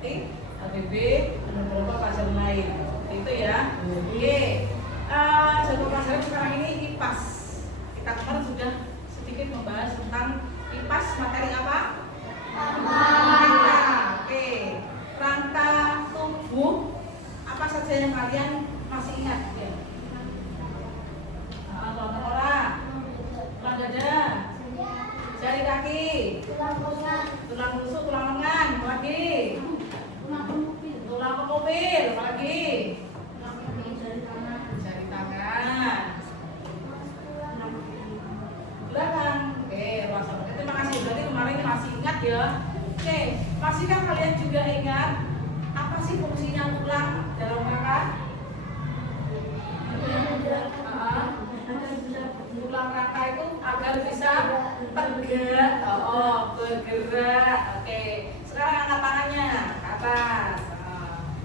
seperti ABB dan beberapa pelajaran lain. Itu ya. Oke. Jadwal pelajaran sekarang ini IPAS. Kita kemarin sudah sedikit membahas tentang IPAS materi apa? Rangka. Oke. Rangka tubuh apa saja yang kalian masih ingat? Ya. Tulang tengkorak, tulang dada, jari kaki, tulang rusuk, tulang lengan, apalagi? Tulang pengupil, apalagi? Jari tangan. Belakang. Oke, ruas otot. Terima kasih. Berarti kemarin masih ingat ya. Oke, masihkah kalian juga ingat apa sih fungsinya tulang dalam rangka? Tulang rangka itu agar bisa tegak, bergerak. Oke, sekarang angkat tangannya ke atas.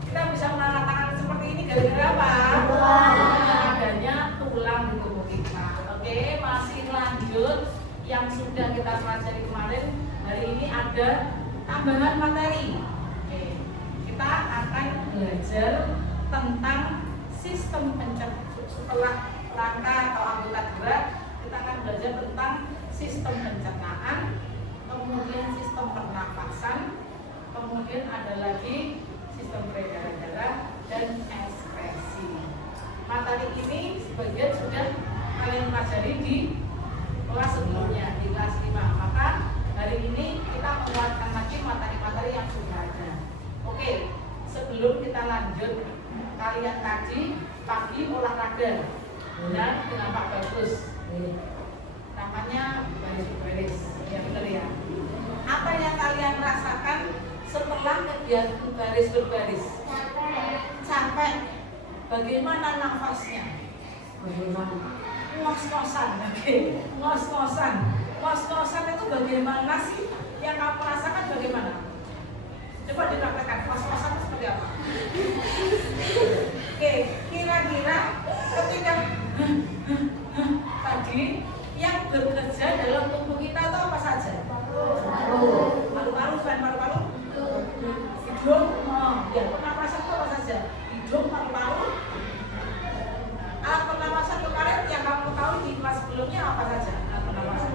Kita bisa mengangkat tangan seperti ini gara-gara apa? Adanya tulang di tubuh kita. Oke, masih lanjut yang sudah kita pelajari kemarin. Hari ini ada tambahan materi. Oke, kita akan belajar tentang sistem pencernaan. Setelah rangka atau anggota gerak, kita akan belajar tentang sistem pencernaan, kemudian sistem pernapasan, kemudian ada lagi sistem peredaran darah dan ekskresi. Materi ini sebagian sudah kalian pelajari di kelas sebelumnya, di kelas 5. Maka hari ini kita menguatkan lagi materi-materi yang sudah ada. Oke, sebelum kita lanjut, kalian kaji pagi olahraga dan dengan Pak Bagus. Namanya baris-baris, ya benar ya. Apa yang kalian rasakan setelah kegiatan baris berbaris? Capek. Bagaimana nafasnya? Ngos-ngosan. Oke, ngos-ngosan. Ngos-ngosan itu bagaimana sih? Yang kamu rasakan bagaimana? Coba dipraktekkan. Ngos-ngosan itu seperti apa? Oke, kira-kira ketika tadi yang bekerja dalam tubuh kita itu apa saja? Paru-paru, selain paru-paru? Hidung, ya pernapasan itu apa saja? Hidung, paru-paru. Alat pernapasan kemarin yang kamu tahu di kelas sebelumnya apa saja? Alat pernapasan.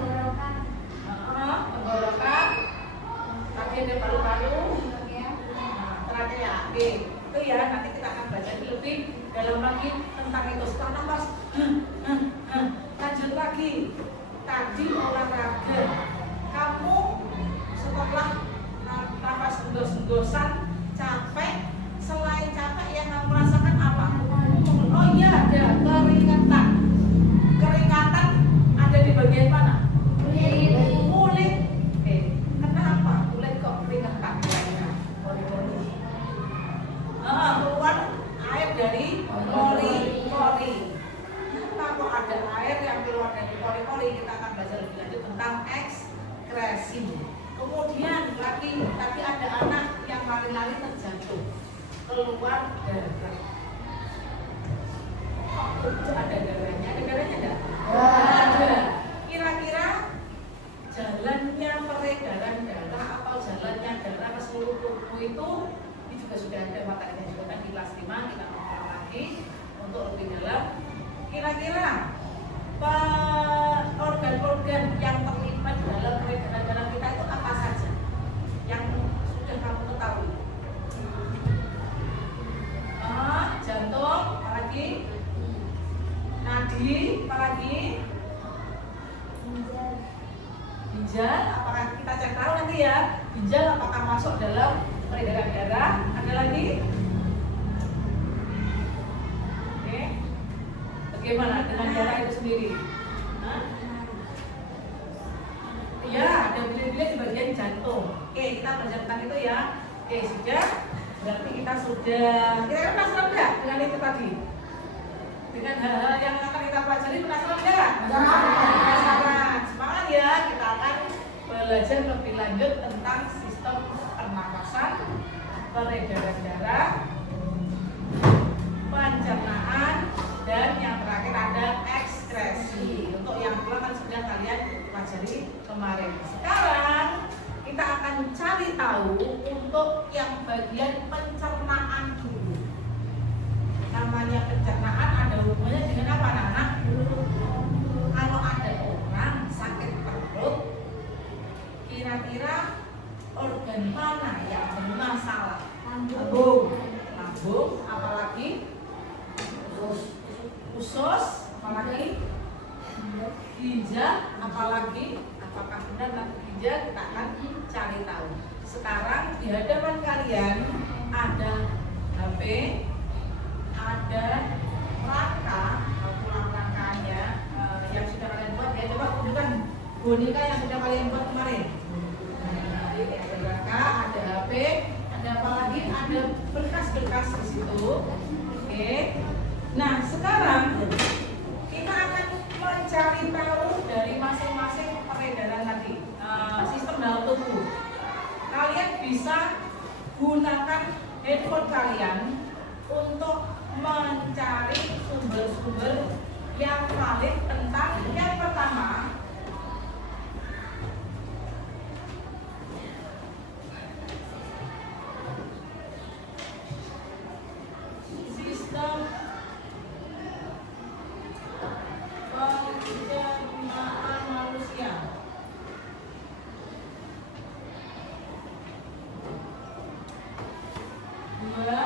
Tenggorokan, kaki ada paru-paru, trakea. Oke, itu ya nanti kita akan baca lebih dalam lagi tentang itu. Setelah nafas, lanjut lagi. Tadi olahraga, kamu setelah nafas hembus-hembusan capek, selain capek yang kamu rasakan apa? Oh iya, ada keringatan. Keringatan ada di bagian mana? Kulit. Kenapa kulit kok keringatan? Keluar air dari pori-pori. Kalau ada air yang keluar dari pori-pori, kita akan belajar lebih lanjut tentang ekskresi. Kemudian lagi tadi ada anak yang lari-lari terjatuh, keluar darah. Ada darahnya, enggak? Ada. Kira-kira jalannya peredaran darah atau jalannya darah ke seluruh tubuh itu juga sudah ada materinya juga kan di kelas 5. Kita mengulang lagi untuk lebih dalam. Kira-kira organ-organ yang terlibat dalam peredaran darah kita itu apa saja yang sudah kamu ketahui? Jantung, apalagi? Nadi, apalagi? Ginjal, apakah kita cek tahu nanti ya? Ginjal apakah masuk dalam peredaran darah? Ada lagi? Oke. Bagaimana dengan darah itu sendiri? Ya, ada bilik-bilik di bagian jantung. Oke, kita belajar tentang itu ya. Oke, sudah. Berarti kita sudah. Kira-kira penasaran enggak dengan itu tadi? Dengan hal-hal yang akan kita pelajari, penasaran enggak? Penasaran. Semangat ya, kita akan belajar lebih lanjut tentang sistem pernapasan, peredaran darah, pencernaan, dan yang terakhir ada ekskresi. Untuk yang pulang kan sudah kalian pelajari kemarin. Sekarang kita akan cari tahu untuk yang bagian pencernaan dulu. Namanya pencernaan ada hubungannya dengan apa anak-anak? Kalau ada orang sakit perut, kira-kira organ mana yang bermasalah? Lambung, apalagi usus, apalagi ginjal, apalagi apakah benar nanti ginjal kita akan cari tahu. Sekarang di hadapan kalian ada HP, ada rangka, pulang rangkanya yang sudah kalian buat ya. Coba tunjukkan boneka yang sudah kalian buat kemarin. Ada rangka, ada HP, ada apa lagi? Ada berkas-berkas di situ. Oke. Nah sekarang kita akan mencari tahu dari masing-masing peredaran tadi, sistem dalam tubuh. Kalian bisa gunakan handphone kalian untuk mencari sumber-sumber yang valid tentang yang pertama, sistem pencernaan manusia. Dua,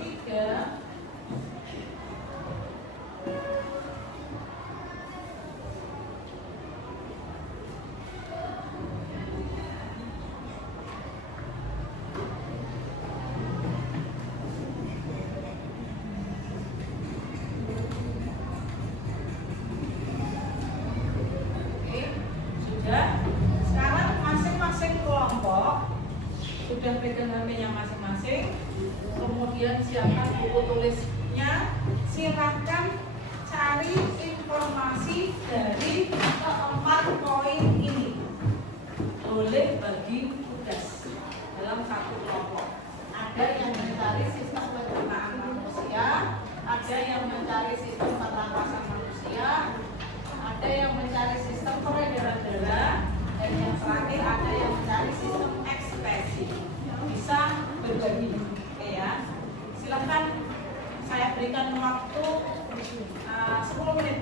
tiga, oke, sudah. Sekarang masing-masing kelompok sudah pegang HP-nya masing-masing. Kemudian siapkan buku tulisnya. Silakan cari informasi dari keempat poin ini. Boleh bagi tugas dalam satu kelompok. Ada yang mencari sistem pencernaan manusia, ada yang mencari sistem pernapasan manusia, ada yang mencari sistem peredaran darah, dan yang terakhir ada yang mencari sistem ekspresi. Bisa berbagi. Ya, silakan saya berikan waktu 10 menit.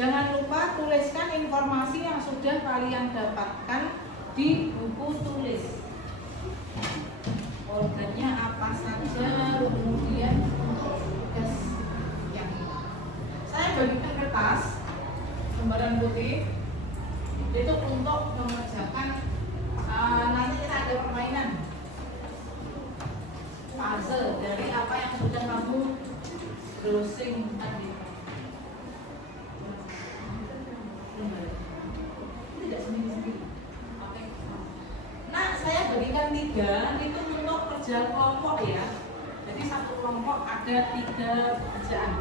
Jangan lupa tuliskan informasi yang sudah kalian dapatkan di buku tulis. Organnya apa saja, kemudian tugas yang ini. Saya bagikan kertas lembaran putih itu untuk mengerjakan. Nanti kita ada permainan puzzle dari apa yang sudah kamu browsing tadi. Tidak sendiri-sendiri. Oke. Nah, saya berikan 3 itu untuk kerja kelompok ya. Jadi satu kelompok ada 3 pekerjaan,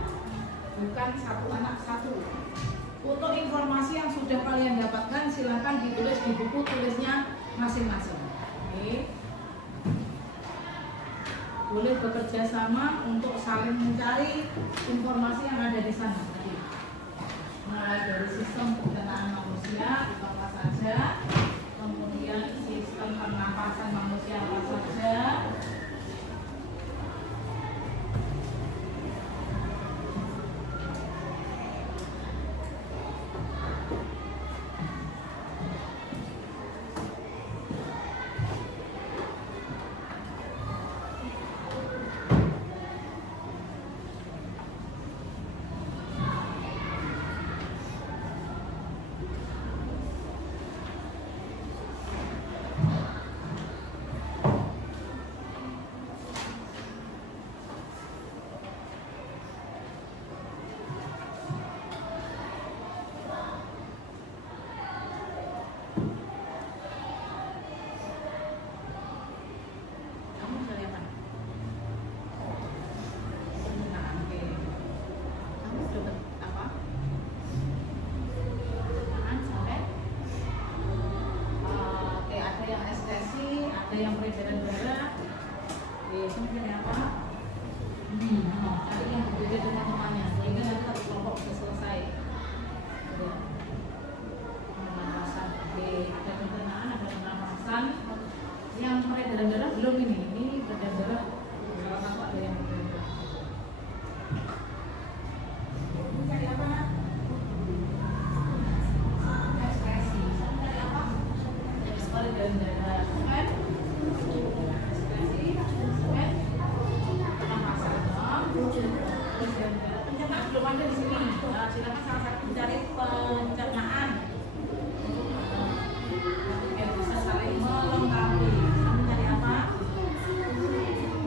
bukan satu anak satu. Untuk informasi yang sudah kalian dapatkan silahkan ditulis di buku tulisnya masing-masing. Oke. Boleh bekerja sama untuk saling mencari informasi yang ada di sana tadi. Mulai dari sistem pencernaan manusia itu apa saja, kemudian sistem pernapasan manusia apa saja, belum ada di sini. Nah, silakan salah satu mencari pencernaan biar bisa saling melengkapi. Bisa mencari apa?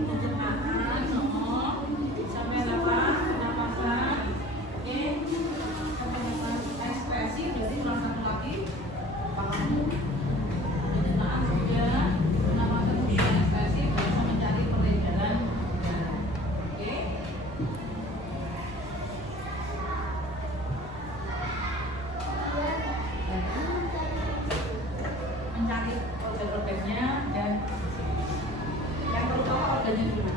Pencernaan, sampai apa? Pernapasan, oke? Sampai ekspresi, berarti salah satu lagi. Pencernaan sudah, pernapasan sudah, ekspresi bisa mencari peredaran udara, oke? Mencari organ-organnya dan yang terutama organnya dulu.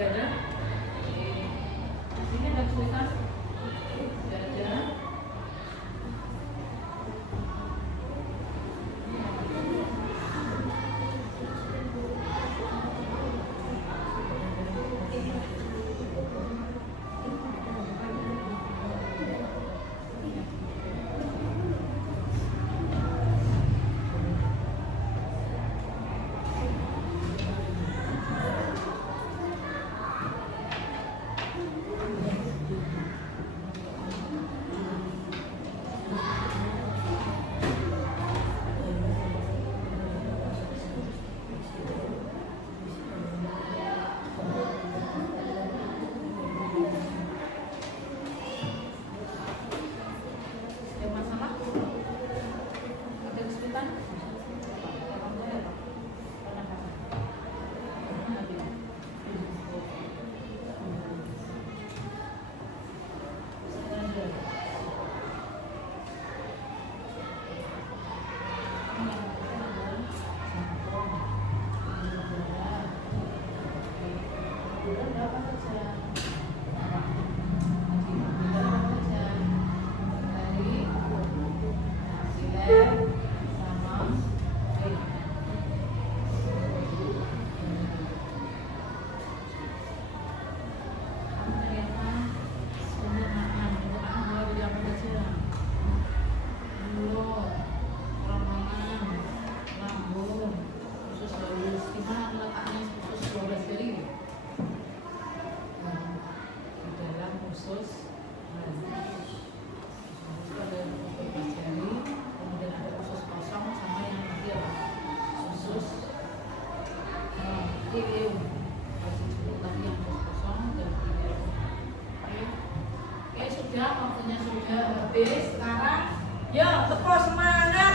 Tidak ada. Ini ada kesulitan? Tidak ada. Waktunya sudah habis. Sekarang yuk tepuk semangat.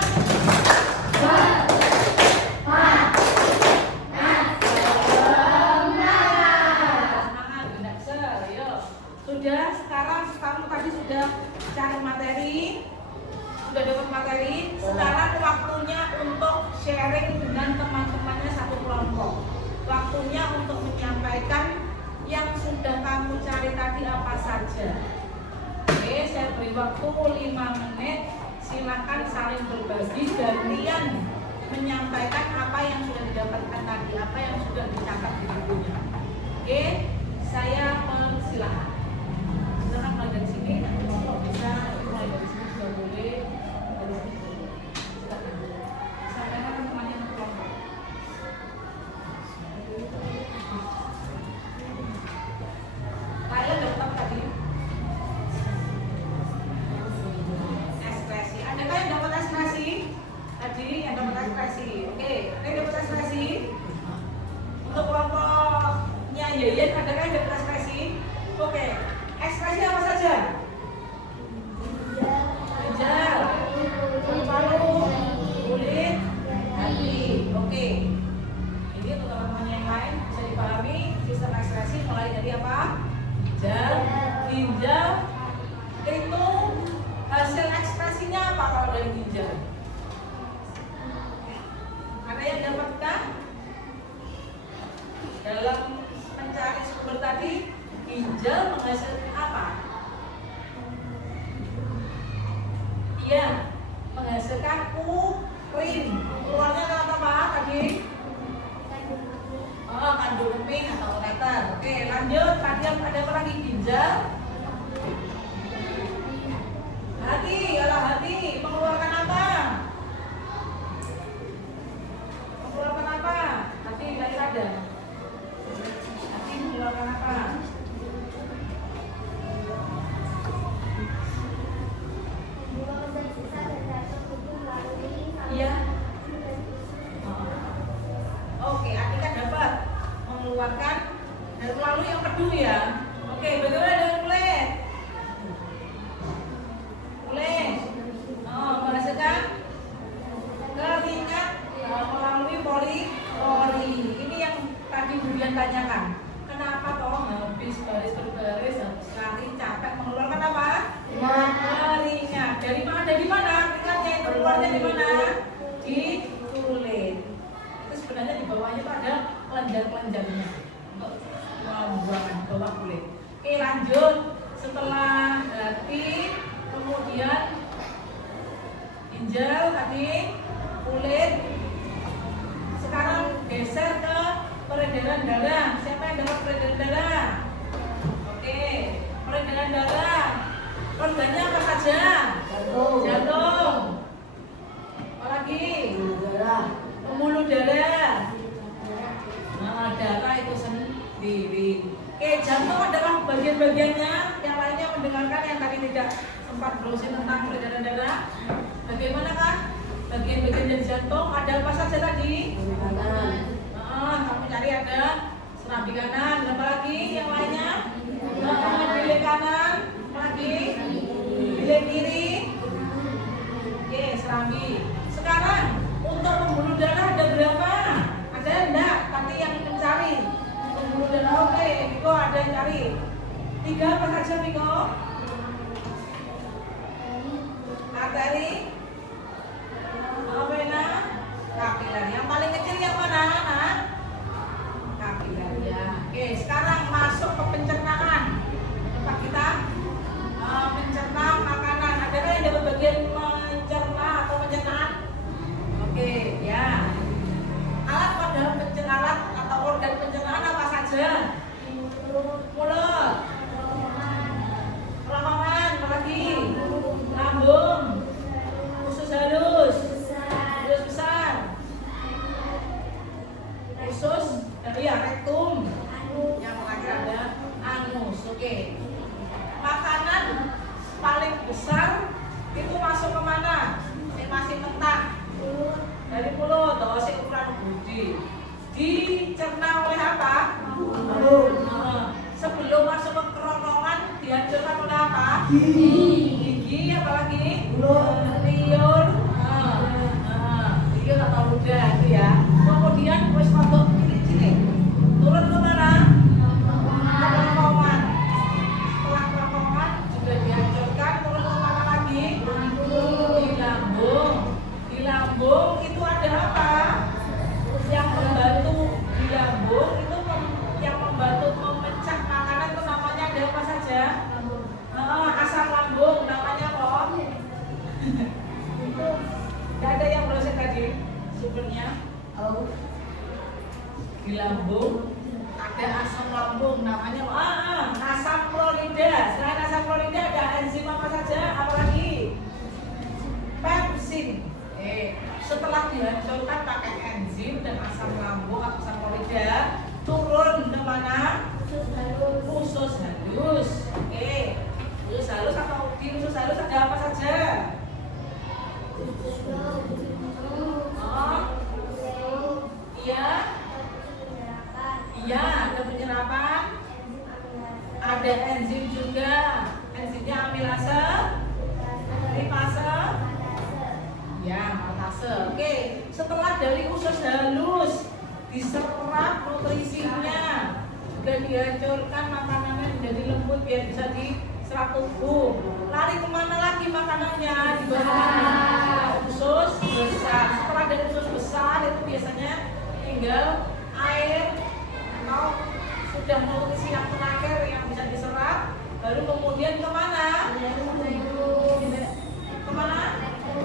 Sudah, sekarang kamu tadi sudah cari materi, sudah dapat materi. Sekarang waktunya untuk sharing dengan teman-temannya satu kelompok. Waktunya untuk menyampaikan yang sudah kamu cari tadi apa saja. Oke, saya beri waktu 5 menit. Silakan saling berbagi dan kalian menyampaikan apa yang sudah didapatkan tadi, apa yang sudah dicatat di bukunya. Oke, saya persilakan. Silakan mulai dari sini. Kalau bisa mulai dari sini sudah boleh. Dari sini. Silakan. Sampaikan teman-teman yang kelompok. Kalian dapat tadi? Tadi yang dapat ekspresi, oke, ini dapat ekspresi. Untuk kelompoknya Yeyen, ada kan yang dapat ekspresi? Oke, ekspresi apa saja? Ginjal, paru, kulit, hati. Oke, ini untuk teman-teman yang lain bisa dipahami sistem ekspresi mulai dari apa? Ginjal, itu hasil ekspresinya apa kalau dari ginjal? Ada yang dapatkan dalam mencari sumber tadi, ginjal menghasilkan apa? Iya, menghasilkan urin. Keluarnya lewat apa tadi? Oh, kandung kemih atau ureter. Oke, lanjut. Tadi ada apa lagi? Ginjal, hati. Kalau hati mengeluarkan apa? Mengeluarkan apa? Hati dari ada. Hati mengeluarkan apa? Iya. Oke, hati kan dapat mengeluarkan dan melalui yang empedu ya. Oke, bagaimana dengan kulit? Kulit. Oh, menghasilkan keringat melalui pori. Ini yang tadi Budian tanyakan. Kenapa toh habis baris berbaris sekali capek mengeluarkan apa? Keringat. Dari mana? Keringatnya itu keluarnya di mana? Di kulit. Itu sebenarnya di bawahnya itu ada kelenjar-kelenjarnya untuk bawah kulit. Oke, lanjut. Setelah hati, kemudian ginjal tadi, kulit. Sekarang geser ke peredaran darah. Siapa yang dapat peredaran darah? Oke, peredaran darah. Organnya apa saja? Jantung. Apalagi? Pembuluh darah. Nah, darah itu sendiri. Oke, jantung adalah bagian-bagiannya. Yang lainnya mendengarkan yang tadi tidak sempat browsing tentang peredaran darah. Bagaimanakah bagian-bagian dari jantung? Ada apa saja tadi? Kamu cari ada serambi kanan. Apa lagi? Yang lainnya? Bilik kanan. Apa lagi? Bilik kiri. Oke, serambi. Sekarang untuk pembuluh darah ada berapa? Ada enggak? Tadi yang mencari pembuluh darah. Oke, Viko ada yang cari. 3 apa saja Viko? Arteri, vena, kapiler. Yang paling kecil yang mana? Kapiler ya. Oke, sekarang masuk ke pencernaan. Tempat kita mencerna makanan. Adakah yang dapat bagian mencerna atau pencernaan? Oke, ya. Alat pada pencernaan atau organ pencernaan apa saja? Mulut, kerongkongan, apalagi? Lambung, usus halus, usus besar, usus rektum, yang terakhir ada anus. Oke. Makanan paling besar itu masuk ke mana? Yang masih mentah dari mulut, ukuran budi. Dicerna oleh apa? Sebelum masuk ke kerongkongan dihancurkan oleh apa? Gigi, apalagi? Liur, liur atau ludah itu ya. Kemudian wis masuk cilik-cilik. Turun ke mana? Kerongkongan. Setelah kerongkongan juga dihancurkan, turun ke mana lagi? Di lambung. Di lambung itu ada apa? Yang membantu di lambung itu yang membantu memecah makanan itu namanya ada apa saja? Asam lambung namanya kok. Gak ada yang browsing tadi sumbernya. Di lambung ada asam lambung namanya asam klorida. Selain asam klorida ada enzim apa saja? Apalagi? Pepsin. Setelah dihancurkan pakai enzim dan asam lambung atau asam klorida, turun ke mana? Usus halus. Oke. Usus halus atau di usus halus ada apa saja? Iya. Iya, ada penyerapan. Ada enzim juga. Enzimnya amilase, lipase, ya, maltase. Oke, setelah dari usus halus diserap nutrisinya, juga dihancurkan makanannya menjadi lembut biar bisa diserap tubuh. Lari kemana lagi makanannya? Dibawa usus besar. Setelah dari usus besar itu biasanya tinggal air atau sudah nutrisi yang terakhir yang bisa diserap. Baru kemudian kemana? Kemana?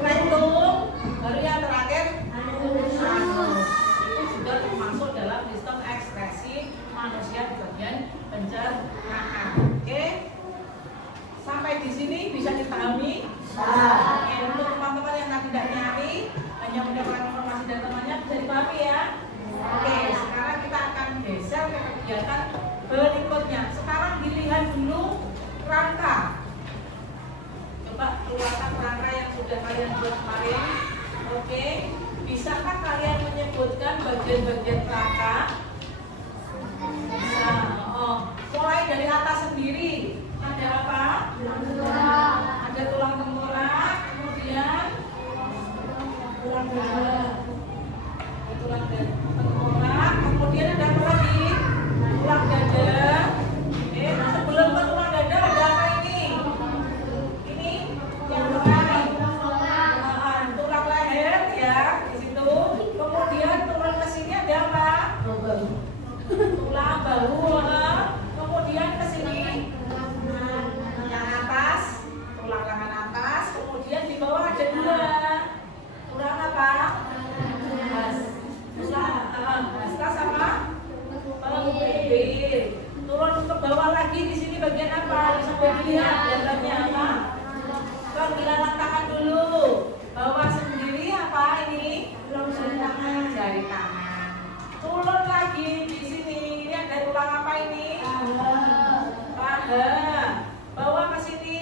Rektum. Baru yang terakhir anus. Itu juga termasuk dalam sistem ekspresi manusia di bagian pencernaan. Oke? Sampai di sini bisa dipahami? Oke, untuk teman-teman yang tidak nyari, hanya mendapatkan informasi dari temannya bisa dipahami ya. Oke, sekarang kita akan geser ke kegiatan berikutnya. Sekarang dilihat dulu rangka. Coba keluarkan rangka yang sudah kalian buat kemarin. Oke, bisakah kalian menyebutkan bagian-bagian rangka? Bisa. Mulai dari atas sendiri. Ada apa? Ada tulang tengkorak, kemudian tulang dada. Tulang tengkorak, kemudian ada apa lagi? Tulang dada. Sebelum ke tulang dada ada apa ini? Ini yang tengah. Tulang leher ya di situ. Kemudian turun ke sini ada apa? Tulang bahu. Kemudian Lihat gambarnya apa? Pergelangan tangan dulu. Bawa sendiri apa ini? Jari tangan. Jari tangan. Turun lagi di sini. Lihat dari tulang apa ini? Paha. Bawa ke sini.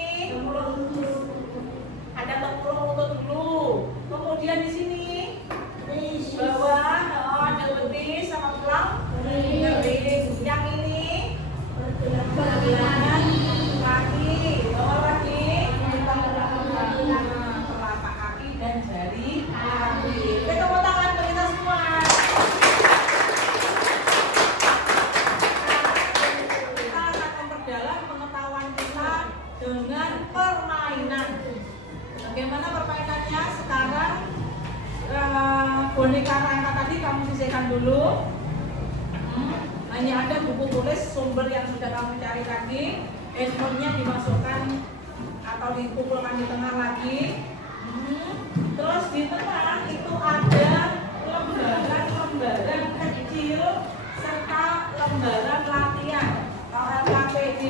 Ada tempurung lutut dulu. Kemudian di sini bawah ada betis sama tulang kering. Yang ini pergelangan kaki. Bawa lagi telapak kaki dan jari kaki. Oke, tepuk tangan untuk kita semua. Kita akan memperdalam pengetahuan kita dengan permainan. Bagaimana permainannya? Sekarang boneka rangka tadi kamu sisihkan dulu. Hanya ada buku tulis sumber yang sudah kamu cari tadi. Handphonenya dimasukkan atau dikumpulkan di tengah lagi. Terus di tengah itu ada lembaran kecil serta lembaran latihan LKPD.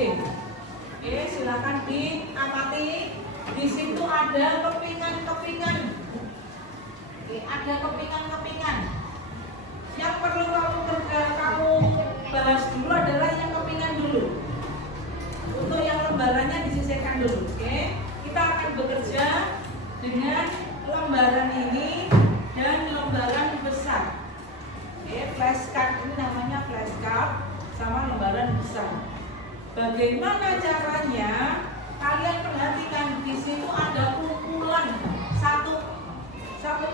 Oke, silakan diamati. Di situ ada kepingan-kepingan. Oke, ada kepingan-kepingan. Yang perlu kamu bahas dulu adalah yang kepingan dulu. Untuk yang lembarannya disisihkan dulu. Oke, kita akan bekerja dengan lembaran ini dan lembaran besar. Oke, flashcard ini namanya flashcard sama lembaran besar. Bagaimana caranya? Kalian perhatikan di situ ada kumpulan satu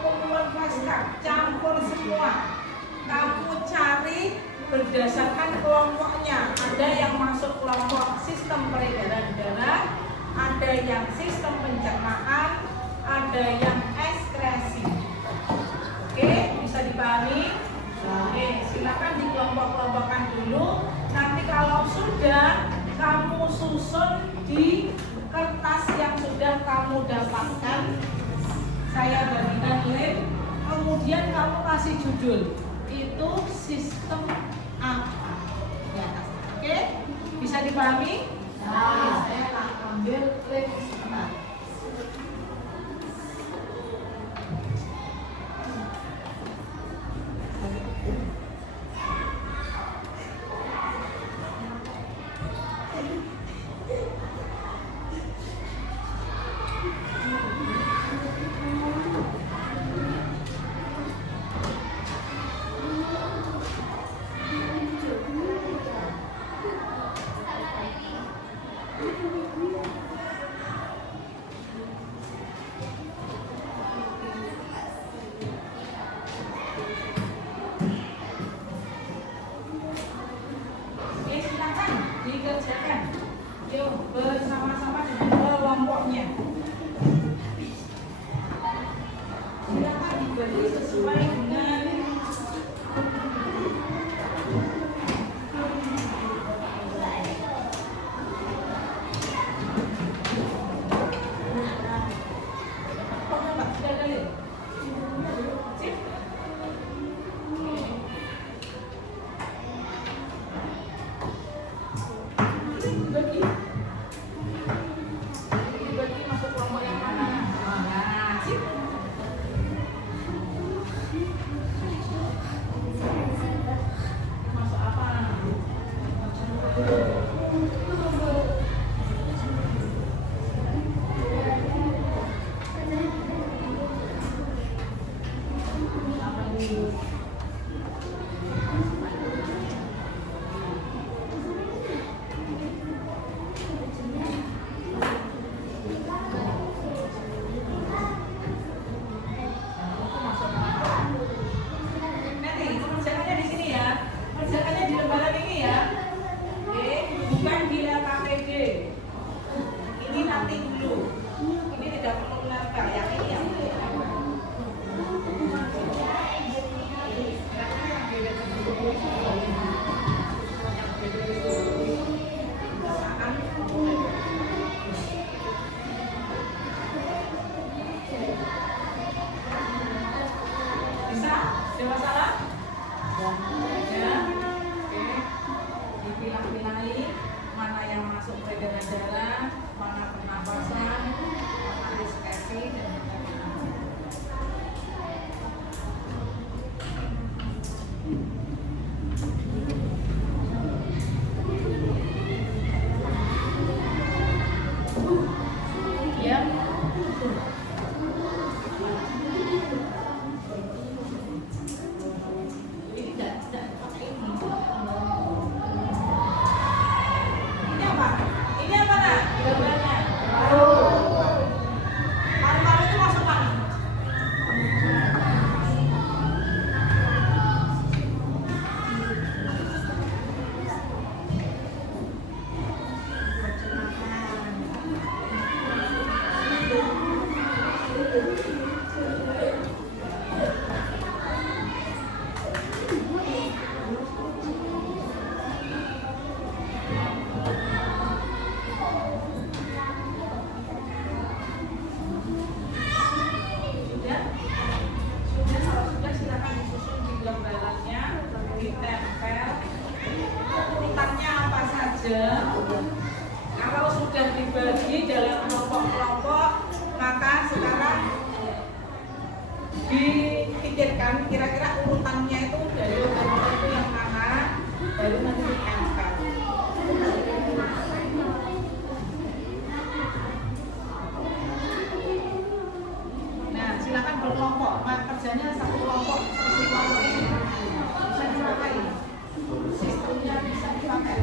kumpulan flashcard campur semua. Kamu cari berdasarkan kelompoknya. Ada yang masuk kelompok sistem peredaran darah, ada yang sistem pencernaan, ada yang ekskresi. Oke, bisa dipahami? Oke, silakan dikelompok-kelompokkan dulu. Nanti kalau sudah, kamu susun di kertas yang sudah kamu dapatkan. Saya bagikan link, kemudian kamu kasih judul. Itu sistem apa di atas. Oke, bisa dipahami? Nah, saya akan ambil link sebentar. Dikerjakan. Yuk bersama-sama dengan kelompoknya. Silakan dibagi sesuai dengan masuk kelompok yang mana? Nah, sip. Masuk apa? Apa ini? Nanti kerjakannya di sini ya. Kerjakannya di lembaran ini ya. Oke. saja. Kalau sudah dibagi dalam kelompok-kelompok, maka sekarang dipikirkan kira-kira urutannya itu dari organ itu yang mana, baru nanti diangkat. Nah, silakan berkelompok. Kerjanya satu kelompok seperti kelompok ini bisa dipakai. Sistemnya bisa dipakai.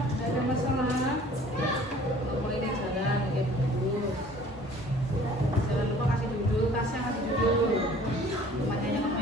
Tidak ada masalah. Mulai ini jalan, ya bagus. Jangan lupa kasih duduk, tasnya kasih duduk. Rumahnya yang ngomel.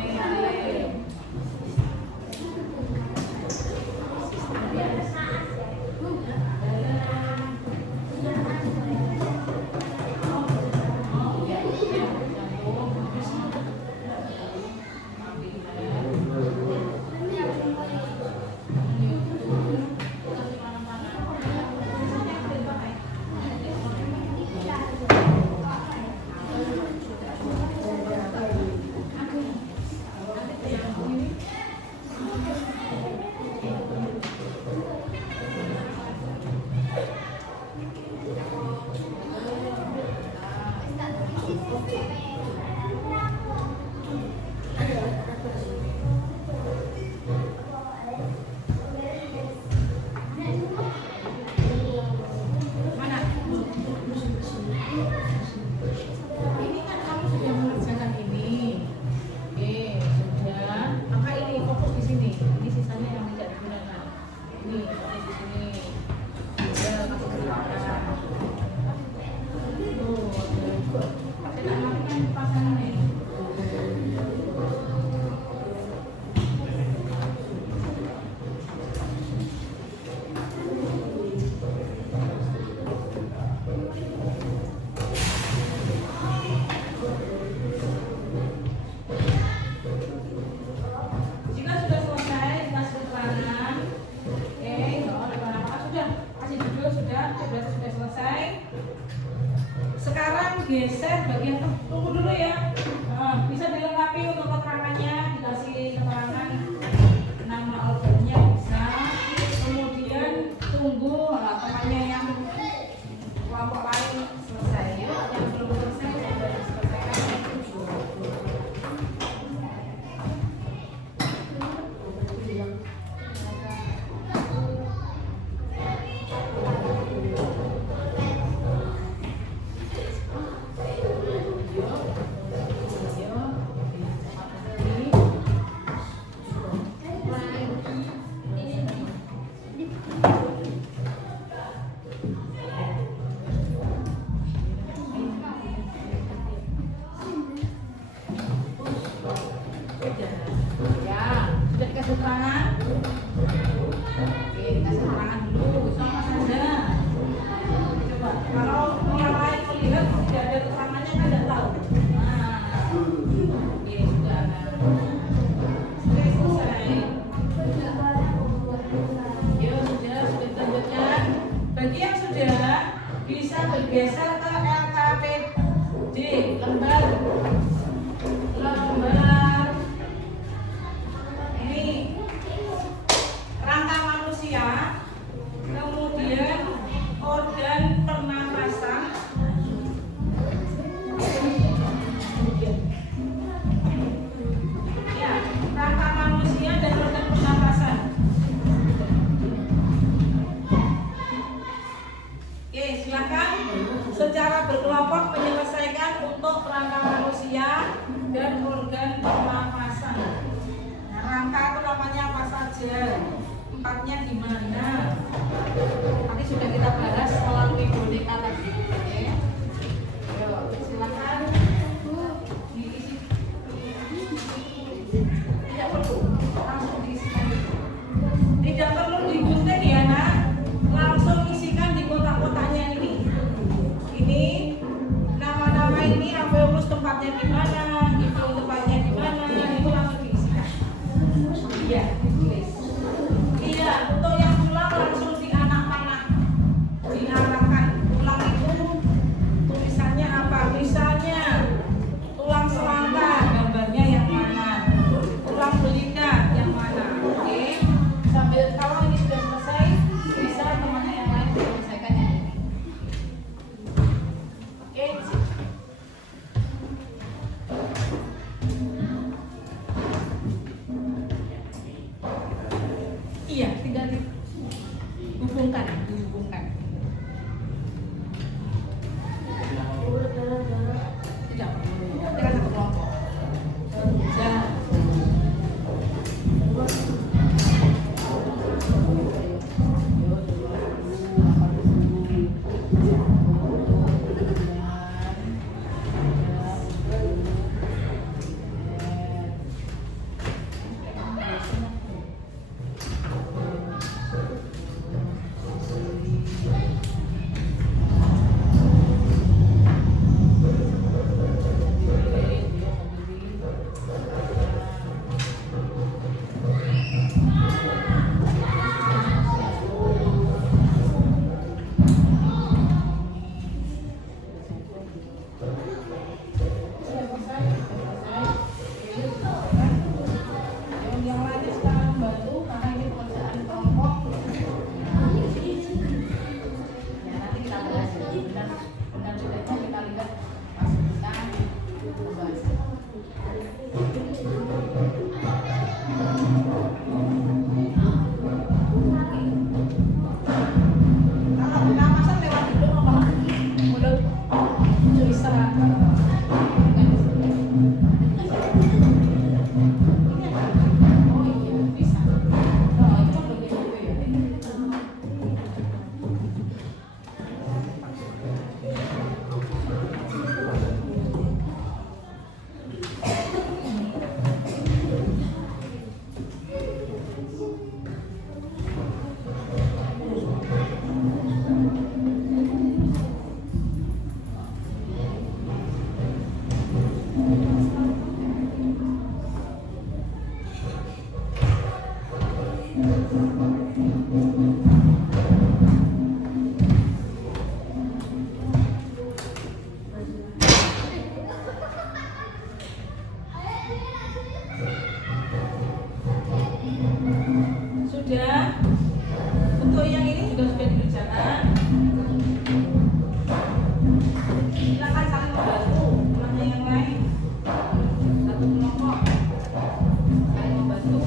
Ini kan kamu sudah mengerjakan ini. Oke, sudah. Maka ini fokus di sini. Ini sisanya yang tidak digunakan. Ini fokus di sini. Sudah masuk ke belakang. Tuh, pakai tak lakukan pasangan ini. Jika sudah selesai dikasih keterangan, sudah kasih duduk, sudah selesai. Sekarang geser bagian tunggu dulu ya. Bisa dilengkapi untuk keterangannya, dikasih keterangan nama organnya bisa. Kemudian tunggu temannya yang kelompok lain selesai ya. Yang belum selesai sudah diselesaikan. Ya, sudah dikasih keterangan. Oke, dikasih keterangan dulu sama saja. Coba, kalau orang lain melihat tidak ada keterangannya kan tidak tahu. Oke, sudah. Selesai. Ya, sudah dilanjutkan. Bagi yang sudah bisa bergeser ke LKPD lembar ini rangka manusia, kemudian organ pernapasan, ya rangka manusia dan organ pernapasan. Oke, silakan secara berkelompok menyelesaikan untuk rangka manusia dan organ pernapasan. Nah, rangka itu namanya apa saja? Empatnya di mana? Tadi sudah kita bahas melalui boneka tadi. Oke. Yuk, silakan diisi. Tidak perlu langsung diisikan. Tidak perlu digunting ya, Nak. Langsung isikan di kotak-kotaknya ini. Ini nama-nama ini alveolus tempatnya di mana, itu tempatnya di mana, itu langsung diisikan. Iya, ditulis. Iya, untuk yang tulang langsung dianak-anak, diarahkan. Tulang itu tulisannya apa? Misalnya tulang selangka, gambarnya yang mana? Tulang belikat yang mana? Oke. Sambil kalau ini sudah selesai, bisa temannya yang lain menyelesaikan yang ini. Oke. Iya, tinggal dihubungkan. Tidak perlu. Nanti kan satu kelompok. Kerja. juga di sana. Silakan saling membantu temannya yang lain. Satu kelompok saling membantu.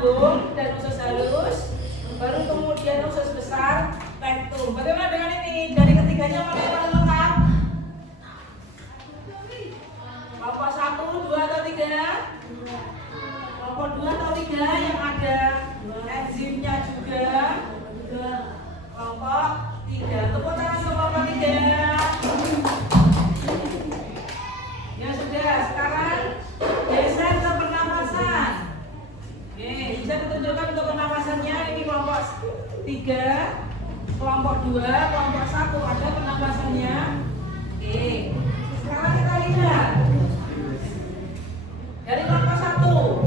panggung dan usus halus, baru kemudian usus besar, rektum. Bagaimana dengan ini? Dari ketiganya mana yang paling lengkap? Kelompok 1, 2 atau 3? Kelompok 2 atau 3 yang ada enzimnya juga. Kelompok 3. Tepuk tangan untuk kelompok 3. Ya sudah, sekarang geser ke pernapasan. Oke, bisa ditunjukkan untuk pernapasannya. Ini kelompok 3, kelompok 2, kelompok 1 ada pernapasannya. Oke, sekarang kita lihat dari kelompok 1.